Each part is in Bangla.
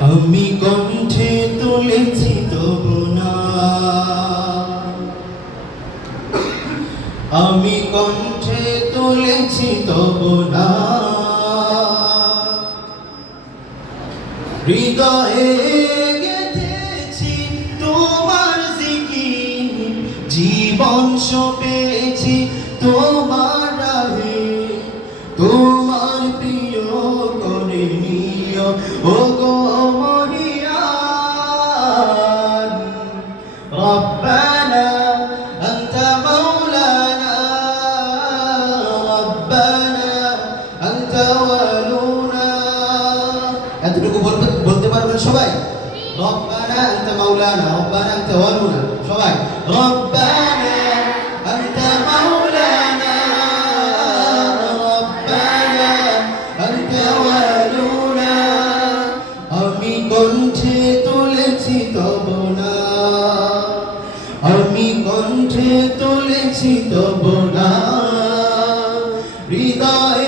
আমি কণ্ঠে তুলেছি তবু না। আমি কণ্ঠে তুলেছি তবু না। হৃদয়ে গেঁথেছি তোমার জিকির, জীবন সপেছি তোমার রাহে। তোমার প্রিয় করে নিও ও গো বলতে বলতে পারবেন সবাই? রব্বানা আনতা মাওলানা রব্বানা আনতা ওয়ালুনা সবাই। রব্বানা তুলেছি হৃদয়ে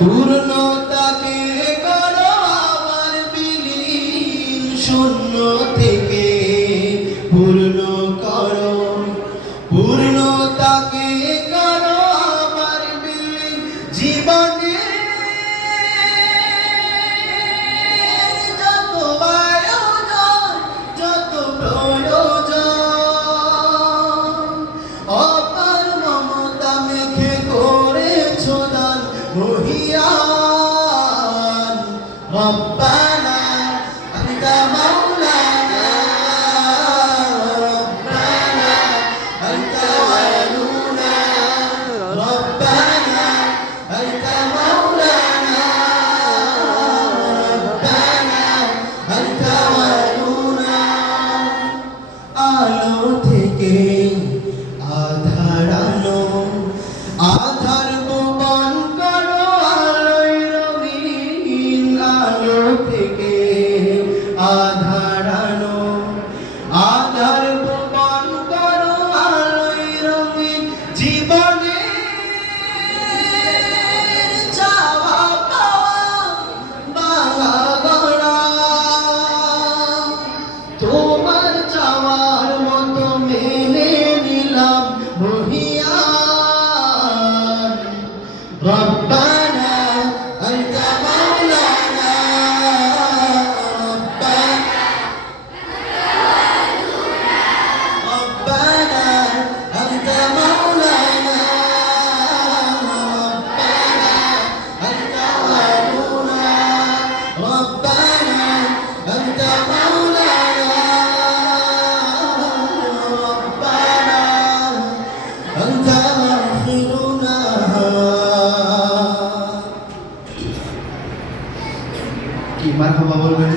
পূর্ণতাকে করো আমার বিলীন শূন্য থেকে। পূর্ণ করো পূর্ণতাকে করো আমার বিলীন الكبيران ربنا أنت مولانا ربنا أنت ولونا ربنا أنت مولانا ربنا أنت ولونا آلونا কি মারহাবা বলবেন